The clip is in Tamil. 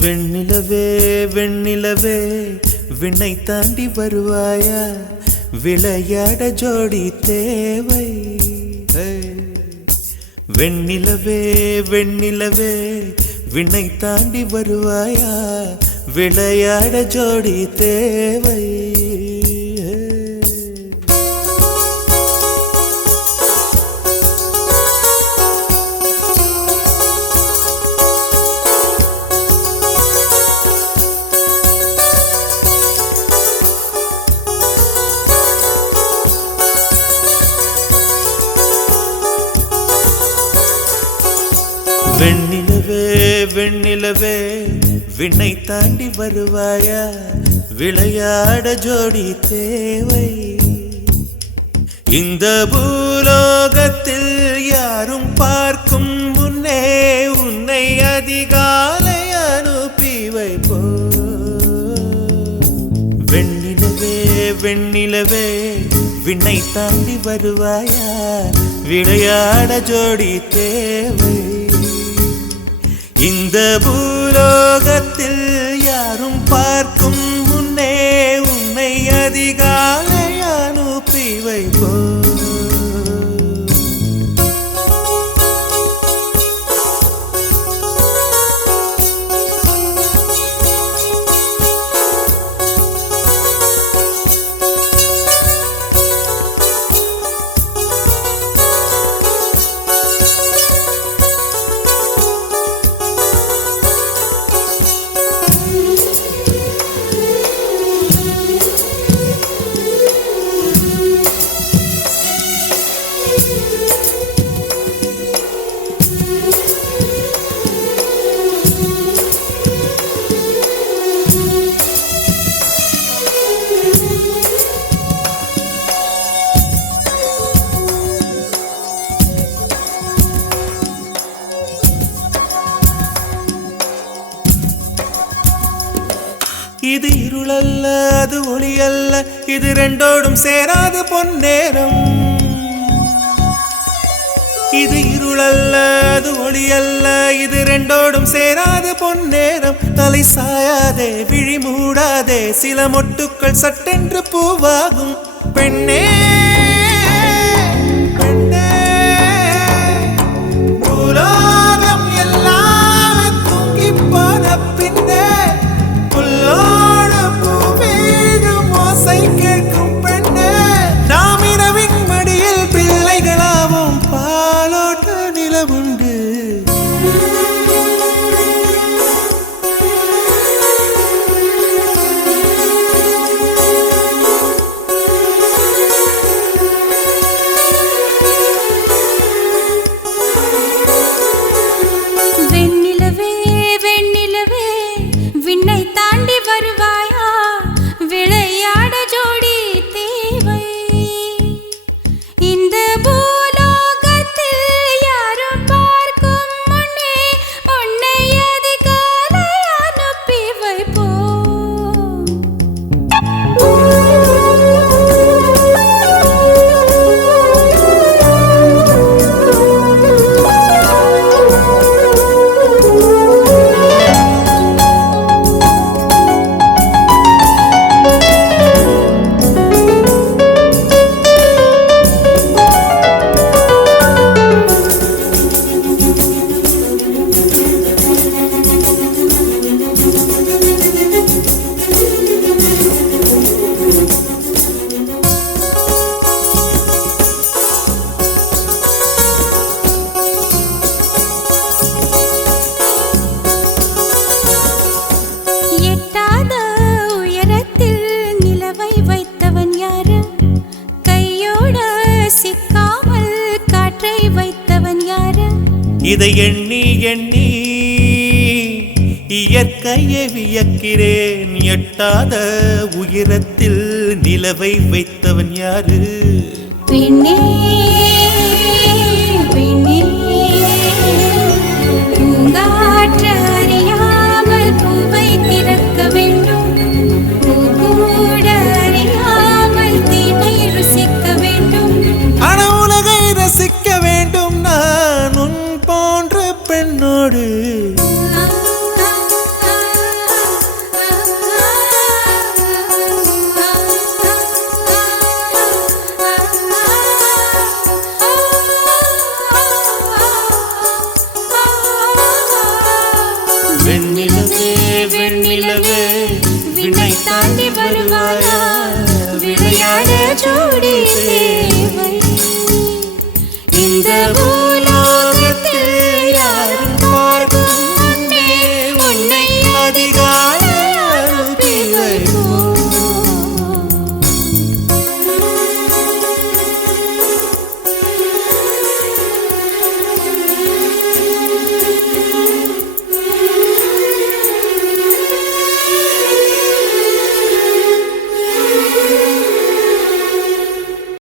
வெண்ணிலவே வெண்ணிலவே விண்ணை தாண்டி வருவாயா, விளையாட ஜோடி தேவை. வெண்ணிலவே வெண்ணிலவே விண்ணை தாண்டி வருவாயா, விளையாட ஜோடி தேவை. வெண்ணிலவே வெண்ணிலவே விண்ணை தாண்டி வருவாயா, விளையாட ஜோடி தேவை. இந்த பூலோகத்தில் யாரும் பார்க்கும் முன்னே உன்னை அதிகாலை அனுப்பி வைப்போ. வெண்ணிலவே வெண்ணிலவே விண்ணை தாண்டி வருவாயா, விளையாட ஜோடி தேவை. இந்த பூலோகத்தில் யாரும் பார்க்கும் முன்னே உன்னை அதிகாலை அனுப்பி வைப்போ. இது இருளல்ல அது ஒளியல்ல, இது ரெண்டோடும் சேராது பொன்னேரம். இது இருளல்ல அது ஒளியல்ல, இது ரெண்டோடும் சேராது பொன்னேரம். தலை சாயாதே விழி மூடாதே, சில மொட்டுக்கள் சட்டென்று பூவாகும். பெண்ணே பெண்ணே பூலோகம் எல்லாமே தூங்கி போன பின்னே புல்லோட பூவீடும் ஓசை கேட்கும் பெண்ணே. நாம் இரவின் மடியில் பிள்ளைகளாவும் பாலோட்ட நிலவுண்டு. வெண்ணிலவே வெண்ணிலவே விண்ணை தாண்டி வருவாயா, விளையாட ஜோடி தேவை. இந்த பூலோகத்தில் யாரும் பார்க்கும் முன்னே உன்னை அதிகாலை அனுப்பி வைப்போ. எட்டாத உயரத்தில் நிலவை வைத்தவன் யாரு, கையோட சிக்காமல் காற்றை வைத்தவன் யாரு. இதை எண்ணி எண்ணி இயற்கையை வியக்கிறேன். எட்டாத உயரத்தில் நிலவை வைத்தவன் யாரு. பெண்ணே பெண்ணே பூங்காற்று அறியாமல் பூவை திறக்க வேண்டும், பூ கூட அறியாமல் தீனை ருசிக்க வேண்டும். ஆன உலகை ரசிக்க வேண்டும் நான் உன் போன்ற பெண்ணோடு. வெண்ணிலவே வெண்ணிலவே விண்ணை தாண்டி வருவாயா விளையாட ஜோடி தேவை இந்த